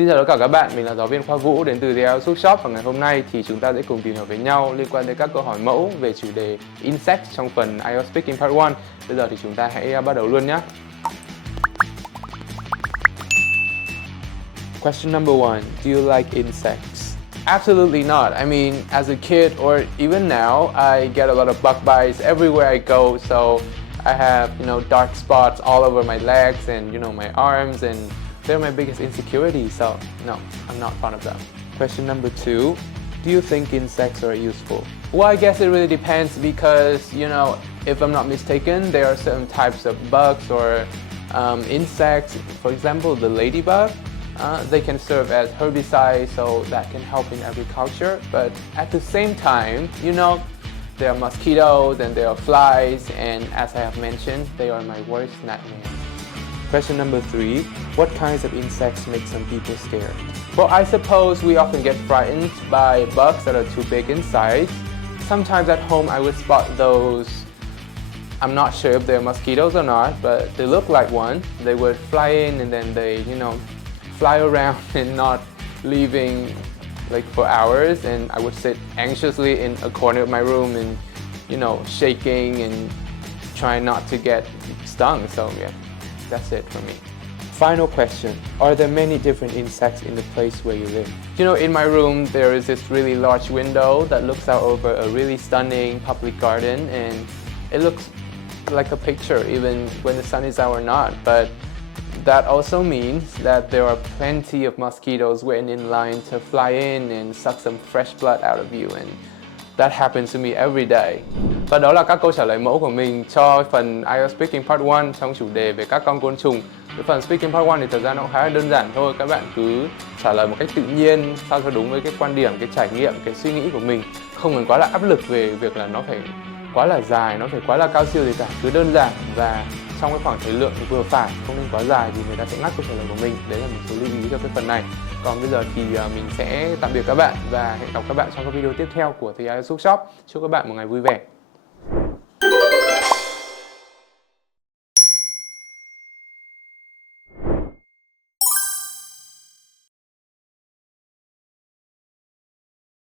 Xin chào tất cả các bạn, mình là giáo viên Khoa Vũ đến từ IELTS Workshop và ngày hôm nay thì chúng ta sẽ cùng tìm hiểu với nhau liên quan đến các câu hỏi mẫu về chủ đề insects trong phần IELTS Speaking Part 1. Bây giờ thì chúng ta hãy bắt đầu luôn nhé. Question number 1. Do you like insects? Absolutely not. I mean, as a kid or even now, I get a lot of bug bites everywhere I go. So I have, dark spots all over my legs and, my arms, and they're my biggest insecurity. So no, I'm not fond of them. Question number 2. Do you think insects are useful? Well, I guess it really depends because, if I'm not mistaken, there are certain types of bugs or insects. For example, the ladybug. They can serve as herbicides, so that can help in agriculture. But at the same time, there are mosquitoes and there are flies, and as I have mentioned, they are my worst nightmare. Question number 3. What kinds of insects make some people scared? Well, I suppose we often get frightened by bugs that are too big in size. Sometimes at home I would spot those. I'm not sure if they're mosquitoes or not, but they look like one. They would fly in and then they, fly around and not leaving for hours, and I would sit anxiously in a corner of my room and shaking and trying not to get stung. So yeah, that's it for me. Final question. Are there many different insects in the place where you live? In my room there is this really large window that looks out over a really stunning public garden, and it looks like a picture even when the sun is out or not. But that also means that there are plenty of mosquitoes waiting in line to fly in and suck some fresh blood out of you, and that happens to me every day. Và đó là các câu trả lời mẫu của mình cho phần IELTS Speaking Part 1 trong chủ đề về các con côn trùng. Cái phần Speaking Part 1 thì thật ra nó khá là đơn giản thôi, các bạn cứ trả lời một cách tự nhiên, sao cho đúng với cái quan điểm, cái trải nghiệm, cái suy nghĩ của mình. Không cần quá là áp lực về việc là nó phải quá là dài, nó phải quá là cao siêu gì cả, cứ đơn giản và trong cái khoảng thời lượng vừa phải, không nên quá dài thì người ta sẽ ngắt câu trả lời của mình. Đấy là một số lưu ý cho cái phần này. Còn bây giờ thì mình sẽ tạm biệt các bạn và hẹn gặp các bạn trong các video tiếp theo của thầy IELTS Workshop. Chúc các bạn một ngày vui vẻ.